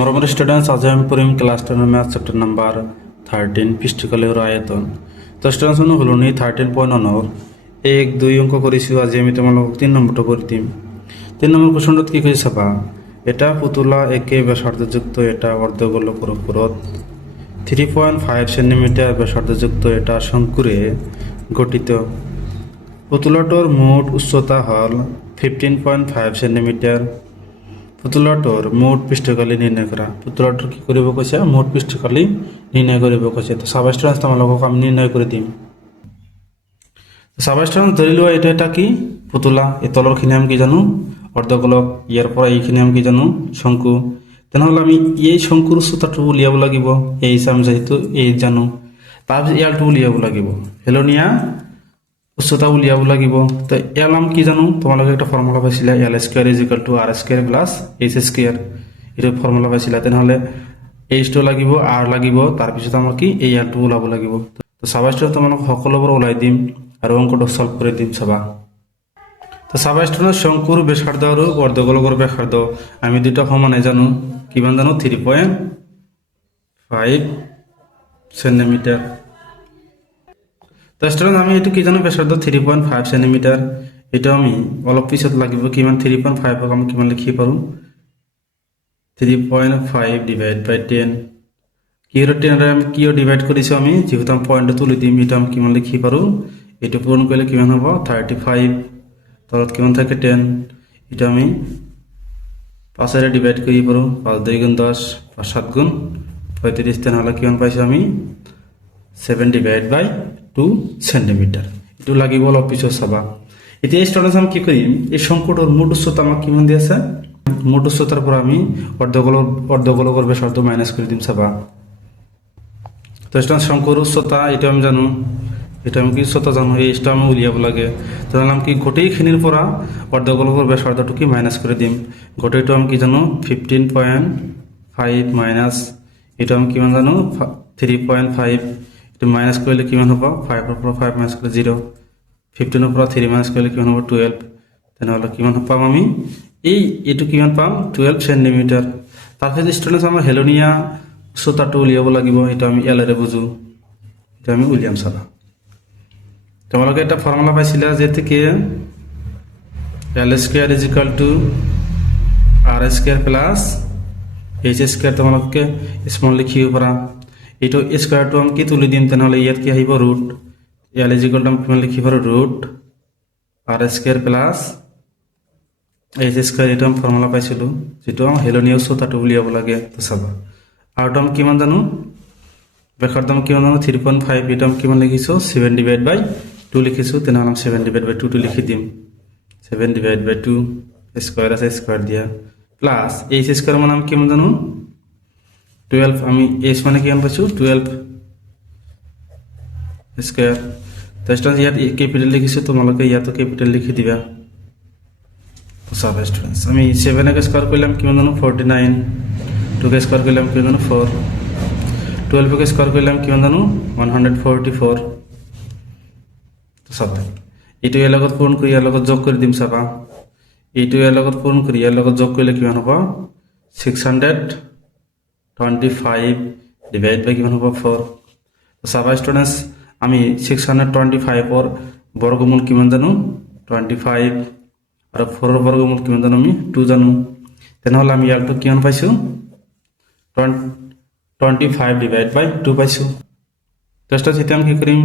আমার স্টুডেন্টস আজ আমি পড়িম ক্লাস 10 ম্যাথ চ্যাপ্টার নাম্বার 13 পৃষ্ঠকালের আয়তন। তো স্টুডেন্টস হলো নি 13.1 এক দুই অঙ্ক করেছি। আজ আমি তোমালোক 3 নম্বরটা করে দিম। 3 নম্বর কোশ্চেনটা কি কইছে চাবা। এটা পুতুলা একে ব্যাসার্ধযুক্ত, এটা অর্ধগোলকের উপরত 3.5 সেন্টিমিটার ব্যাসার্ধযুক্ত এটা শঙ্কুরে গঠিত। পুতুলাটোর মোট উচ্চতা হল 15.5 সেন্টিমিটার। পুতুলাটোর মোট পৃষ্ঠকালি নির্ণয় করা। পুতুলাটোর কি কৰিব কৈছে, মোট পৃষ্ঠকালি নিৰ্ণয় কৰিব কৈছে। তো সাবস্টেন্স তোমালোকক আমি নিৰ্ণয় কৰে দিম। সাবস্টেন্স ধৰি লোৱা এটা কি পুতুলা, এই তলৰখিনি আমি কি জানো অৰ্ধগোলক, ইয়াৰ পৰা এইখিনি আমি কি জানো শংকু। তেনেহ'লে আমি এই শংকুৰ উচ্চতাটো উলিয়াব লাগিব। এই আমি যেহেতু এই জানো, তাৰপিছত ইয়াৰটো উলিয়াব লাগিব, হেলনীয়া উচ্চতা উলিয়াব লাগিব। তো এল আম কি জানো, তোমালোকে একটা ফর্মুলা পাইছিলা, L square is equal to R square plus H square, এটা ফর্মুলা পাইছিলা। তেনেহ'লে এইচটো লাগিব, আর লাগিব, তাৰপিছত আমাৰ কি এই আৰটো ওলাব লাগিব। তো সাবস্টেন্স তোমালোক সকলোবোৰ ওলাই দিম আৰু অংকটো সলভ কৰি দিম চাবা। তো সাবস্টেন্স শংকুৰ ব্যাসাৰ্ধ আৰু অৰ্ধগোলকৰ ব্যাসাৰ্ধ আমি দুটা সমানে জানো। কিমান জানো, 3.5 সেন্টিমিটার। তো স্টুডেন্ট আমি এইটো কি জানো, ব্যাসার্ধ 3.5 সেন্টিমিটার। এটা আমি অলপ পিছত লাগিব। কিমান 3.5 আমি কিমান লিখিব পাৰো, 3.5 ডিভাইড বাই 10। কিয় 10 আমি কিয় ডিভাইড কৰিছো, আমি যেহেতু আমি পয়েন্ট তুলি দিম, এটা আমি কিমান লিখিব পাৰো, এইটো পূৰণ কৰিলে কিমান হ'ব 35, তলত কিমান থাকে 10। এটা আমি 5 ডিভাইড কৰিব পাৰো, 5 2 গুণ 10, 5 7 গুণ 35, তেনেহ'লে কিমান পাইছো আমি 7 ডিভাইড বাই 2 সেন্টিমিটার। এটু লাগিব অলপ পিছত চাবা। এতিয়া স্টুডেন্টস আমি কি কৰিম, এই শংকুটোৰ মোট উচ্চতা আমাক কিমান দি আছে, মোট উচ্চতাৰ পৰা আমি অৰ্ধগোলকৰ ব্যাসাৰ্ধ মাইনাস কৰি দিম চাবা। তো স্টুডেন্টস শংকুৰ উচ্চতা এটা আমি জানো, এটা আমি কি উচ্চতা জানো, এইটা আমি উলিয়াব লাগে। তাহলে আমি কি গোটেইখিনিৰ পৰা অৰ্ধগোলকৰ ব্যাসাৰ্ধটো কি মাইনাস কৰি দিম। গোটেইটো আমি কি জানো 15.5 মাইনাস এটা আমি কিমান জানো 3.5, এটা মাইনাস করলে কিমান হ'ব, 5 পৰা 5 মাইনাস কৰলে 0, 15 পৰা 3 মাইনাস করলে কিমান হ'ব 12। তেনেহ'লে কিমান পাম আমি, এইটো কিমান পাম 12 সেন্টিমিটার। তাৰপিছত স্টুডেন্টস আমাৰ হেলনীয়া উচ্চতাটো উলিয়াব লাগিব। এটা আমি এলেৰে বুজো, এটা আমি উলিয়াম চাবা। তোমালোকে এটা ফর্মুলা পাইছিলা যে থেকে L square is equal to R square plus H square, তোমালোকে স্মল লিখিব পাৰা। এইটো স্কোয়াৰটো আমি কি তুলি দিম, তেনেহ'লে ইয়াত কি আহিব root, L is equal two আমি কিমান লিখিব পাৰো root R square plus H square. এইটো আমি ফৰ্মুলা পাইছিলোঁ, যিটো আমি হেলনীয়া উচ্চতাটো উলিয়াব লাগে। তো চাবা আৰুটো আমি কিমান জানো, ব্যাসাৰ্ধ আমি কিমান জানো 3.5, এইটো আমি কিমান লিখিছোঁ 7 ডিভাইড বাই 2 লিখিছোঁ। তেনেহ'লে আমি 7 ডিভাইড বাই 2টো লিখি দিম, 7 ডিভাইড বাই 2 স্কোয়ার আছে স্কোয়ার দিয়া প্লাস এইচ স্কোয়ার মানে আমি কিমান জানো 12, আমি এইচ মানে কিমান পাইছোঁ 12 স্কোয়ার। তো স্টুডেন্টস ইয়াত ক্যাপিটাল লিখিছোঁ, তোমালোকে ইয়াতো ক্যাপিটাল লিখি দিবা। চাবা স্টুডেন্টস আমি 7কে স্কোয়ার করলাম কিমান জানো 49, 2কে স্কোয়ার করলাম কিমান জানো 4, 12কে স্কোয়ার করলাম কিমান জানো 144। তো চাবা এইটো ইয়াৰ লগত পূৰণ কৰি ইয়াৰ লগত যোগ কৰি দিম চাবা। এইটো ইয়াৰ লগত পূৰণ কৰি ইয়াৰ লগত যোগ কৰিলে কিমান হ'ব 625 ডিভাইড বাই কিমান হ'ব 4। তো চাবা স্টুডেন্টস আমি 625 বর্গমূল কিমান জানো 25 আৰু 4 বৰ্গমূল কিমান জানো আমি 2 জানো। তেনেহ'লে আমি ইয়াৰটো কিমান পাইছোঁ 25 ডিভাইড বাই 2 পাইছোঁ। জাস্ট যেতিয়া আমি কি কৰিম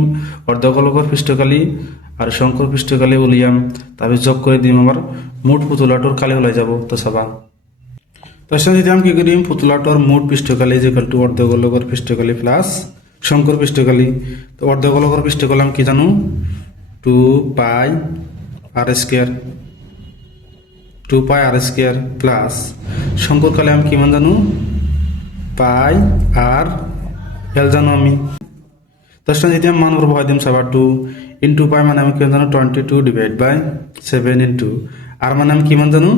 অৰ্ধগোলকৰ পৃষ্ঠকালি আৰু শংকুৰ পৃষ্ঠকালি উলিয়াম, তাৰপিছত যোগ কৰি দিম, আমাৰ মুঠ পুতুলাটোৰ কালি ওলাই যাব। তো চাবা তাৰপিছত যেতিয়া আমি কি কৰিম পুতুলাটোৰ মুঠ পৃষ্ঠকালি ইজ ইকুয়াল টু অৰ্ধগোলকৰ পৃষ্ঠকালি প্লাস শংকুৰ পৃষ্ঠকালি। তো অৰ্ধগোলকৰ পৃষ্ঠকালি আমি কি জানো 2 পাই আর স্কোয়ার, 2 পাই আর স্কোয়ার প্লাস শংকুর কালি আমি কিমান জানো পাই আর এল জানো আমি। দশটা যদি আমি মান বহাই দিম চাবা 2 ইন্টু পাই মানে আমি কিমান জানো 22 ডিভাইড বাই 7 ইন্টু আর মানে আমি কিমান জানো,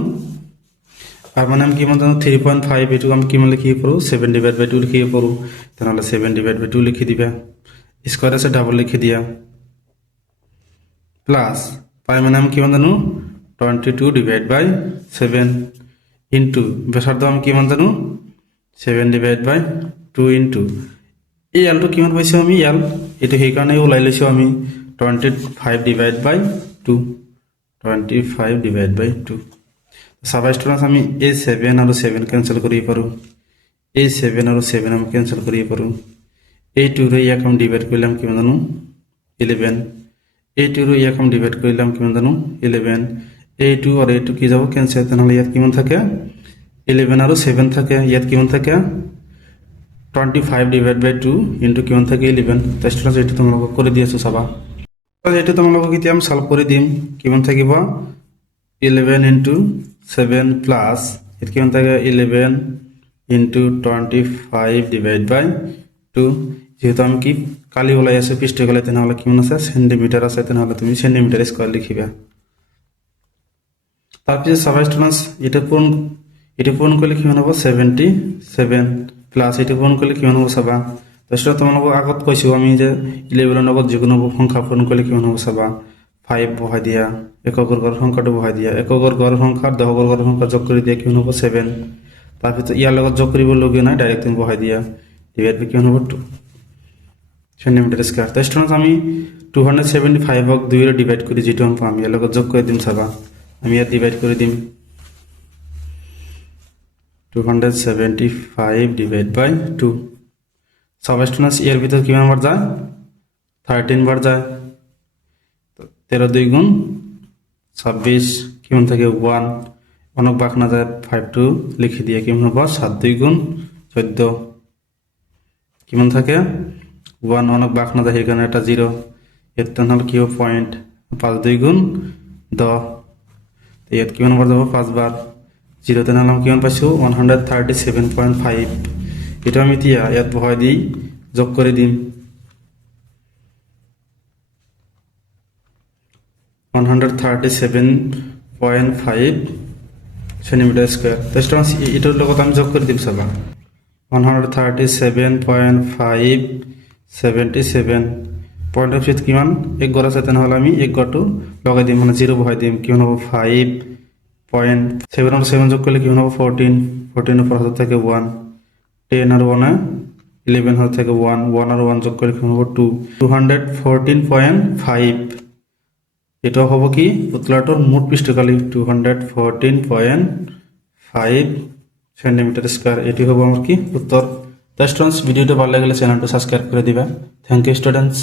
আর মানে আমি কিমান জানো 3.5, এইটো আমি কিমান লিখিব পাৰোঁ 7 ডিভাইড বাই 2 লিখিব পাৰোঁ। তেনেহ'লে 7 ডিভাইড বাই 2 লিখি দিবা, স্কোয়ার আছে ডাবল লিখি দিয়া প্লাস পাই মানে আমি কিমান জানো 22 ডিভাইড বাই 7 ইন্টু ব্যাসার্ধ আমি কিমান জানো 7 ডিভাইড বাই 2 ইনটু এই এলটো কিমান পাইছোঁ আমি এল এইটো সেইকাৰণে ওলাই লৈছোঁ আমি 25 ডিভাইড বাই 2 25 ডিভাইড বাই 2 চাবা ষ্টুডেণ্টছ আমি এই 7 আৰু 7 কেঞ্চেল কৰিব পাৰোঁ এই 7 আৰু 7 আমি কেঞ্চেল কৰিব পাৰোঁ এই 2 ইয়াক আমি ডিভাইড কৰিলাম কিমান জানো 11 এই 2 ইয়াক আমি ডিভাইড কৰিলাম কিমান জানো 11 এই 2 আৰু এই 2 কি যাব কেঞ্চেল তেনেহ'লে ইয়াত কিমান থাকে 11 আৰু 7 থাকে ইয়াত কিমান থাকে 25 ডিভাইড বাই 2 ইনটু কিমান থাকে 11 তো ষ্টুডেণ্টছ এইটো তোমালোকক কৰি দি আছোঁ চাবা এইটো তোমালোকক এতিয়া আমি সলভ কৰি দিম কিমান থাকিব 11 ইনটু 7 প্লাস ইয়াত কিমান থাকে 11 ইনটু 25 ডিভাইড বাই 2 যেহেতু আমি কি কালি ওলাই আছে পৃষ্ঠকলে তেনেহ'লে কিমান আছে সেন্টিমিটাৰ আছে তেনেহ'লে তুমি সেন্টিমিটাৰ স্কয়াৰ লিখিবা তাৰপিছত চাবা ষ্টুডেণ্টছ এটা পূৰণ কৰিলে কিমান হ'ব 77 প্লাস এটা পূৰণ কৰিলে কিমান হ'ব চাবা তাৰপিছত তোমালোকক আগত কৈছোঁ আমি যে 11 ৰ লগত যিকোনো সংখ্যা পূৰণ কৰিলে কিমান হ'ব চাবা 5 বহাই দিয়া এককৰ গড় সংখ্যাটো বহাই দিয়া এককৰ গড় সংখ্যা দশকৰ গড় সংখ্যা যোগ কৰি দিয়া কিমান হ'ব 7 তাৰপিছত ইয়াৰ লগত যোগ কৰিবলগীয়া নাই ডাইৰেক্ট তুমি বহাই দিয়া ডিভাইড বাই কিমান হ'ব 2 সেন্টিমিটাৰ স্কয়াৰ তো ষ্টুডেণ্টছ আমি 275 ক 2 ৰে ডিভাইড কৰি যেটো আমি পাম ইয়াৰ লগত যোগ কৰি দিম চাবা আমি ইয়াত ডিভাইড কৰি দিম 275 ডিভাইড বাই 2 চাবা ষ্টুডেণ্টছ ইয়াৰ ভিতৰত কিমান বাৰ যায় 13 বাৰ যায় 13 2 গুণ 26 কিমান থাকে 1 অনক বাক না যায় 5 টু লিখি দিয়ে কিমান হ'ব 7 2 গুণ 14 কিমান থাকে 1 অনক বাক না যায় সেইকাৰণে এটা 0 ইয়াত তেনেহ'লে কি হ'ব পয়েন্ট 5 2 গুণ 10 ইয়াত কিমান বাৰ যাব 5 বাৰ 0 তেনেহ'লে আমি কিমান পাইছোঁ 137.5 এটা আমি এতিয়া ইয়াত বহাই দি যোগ কৰি দিম 137.5 সেন্টিমিটার স্কয়ার তো স্টুডেন্টস এটার লগত আমি যোগ করে দিম চাবা 137.5 77 পয়েন্টের পিছত কিমান এক গড় আছে তেনেহ'লে আমি এক গড়টো লগাই দিম মানে 0 বহাই দিম কিমান হ'ব 5.7 আৰু 7 যোগ কৰিলে কিমান হ'ব 14 14 এর পর হাতে থাকে 1 10 আর 1 11 হাতে থাকে 1 1 আর 1 যোগ কৰিলে কিমান হ'ব 2 214.5 এটা হ'ব কি পুতলাটোৰ মুঠ পৃষ্ঠকালি 214.5 সেন্টিমিটাৰ স্কয়াৰ এটি হ'ব আমাৰ কি উত্তৰ। স্টুডেন্টস ভিডিওটো ভালো লাগলে চ্যানেলটো সাবস্ক্ৰাইব কৰে দিবা। Thank you students.